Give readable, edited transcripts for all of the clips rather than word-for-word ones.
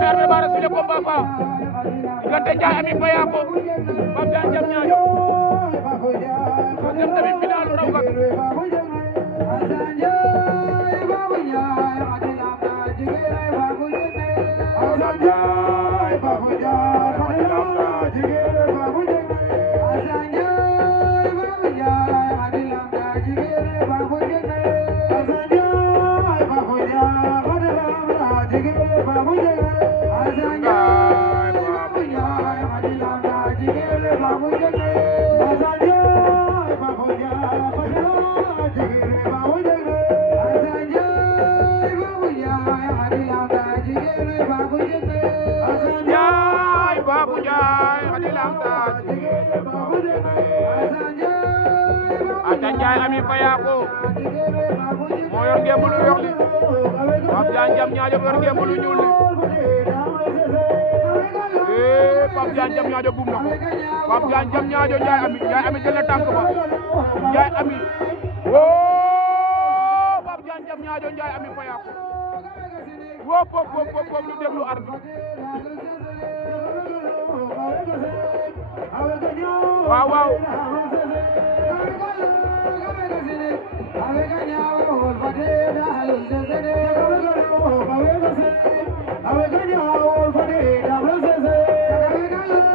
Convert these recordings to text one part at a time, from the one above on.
ñaari arme bara sile combat fa diggante Ndiaye Ami Fayako Pape Diagne Diamniadio deuxième demi-finale raw gadu Ndiaye Ami Fayako moo yor ngemb lu weex li Pape Diagne Diamniadio yor ngemb lu ñuul li Pape Diagne Diamniadio buum na ko Pape Diagne Diamniadio Ndiaye Ami jël na tànk ba Ndiaye Ami woo Pape Diagne Diamniadio Ndiaye Ami Fayako woo foof lu déglu arbitre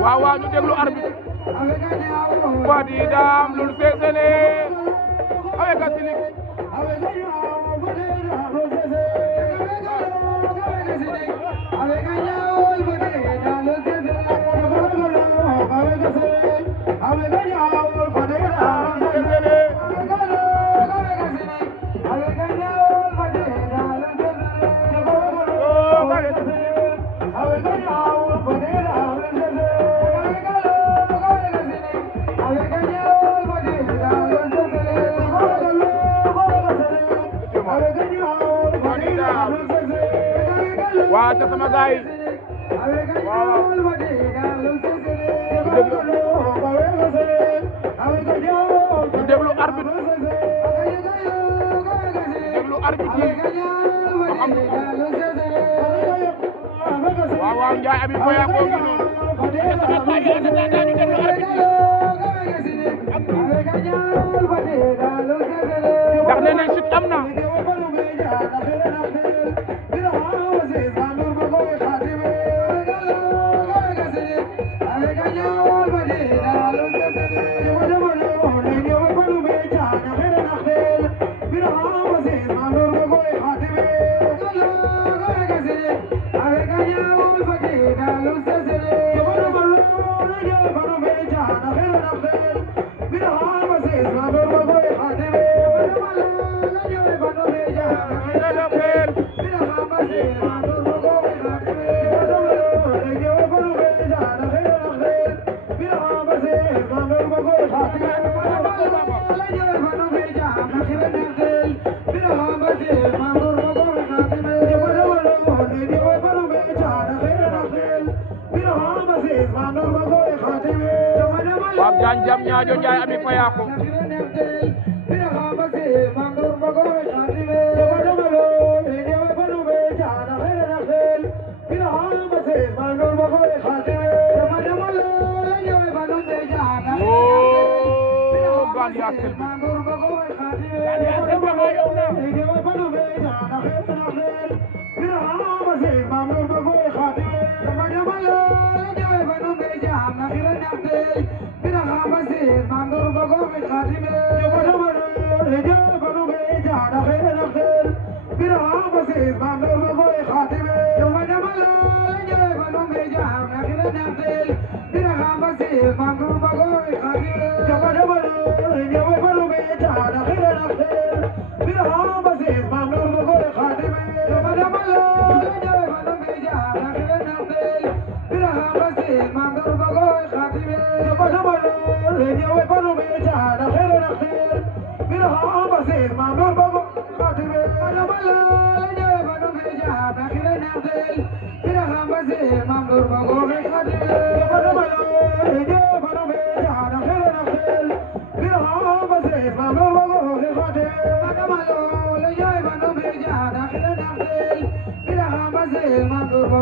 waaw waaw ñu déglu arbitre fadi dam lul sesele avec asilik waa ca sama gaay waaw ñu déglu arbitre waaw Ndiaye Ami Fayako ngi noonu ndax nee nañ sit am na Pape Diagne Diamniadio Ndiaye Ami Fayako Mambo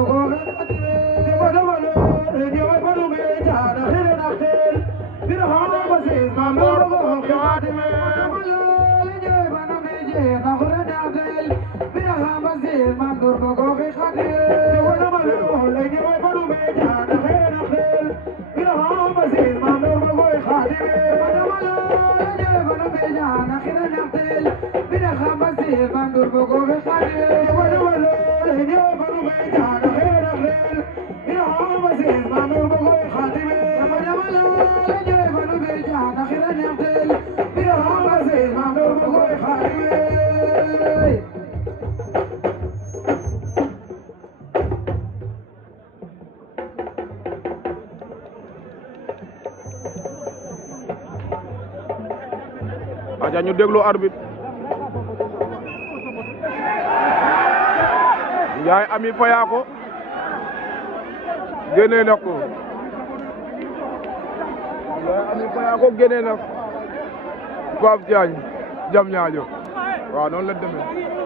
aja ñu déglu arbitre Ndiaye Ami Payako génne na ko Ndiaye Ami Payako génne na Pape Diagne Diamniadio waaw noonu la demee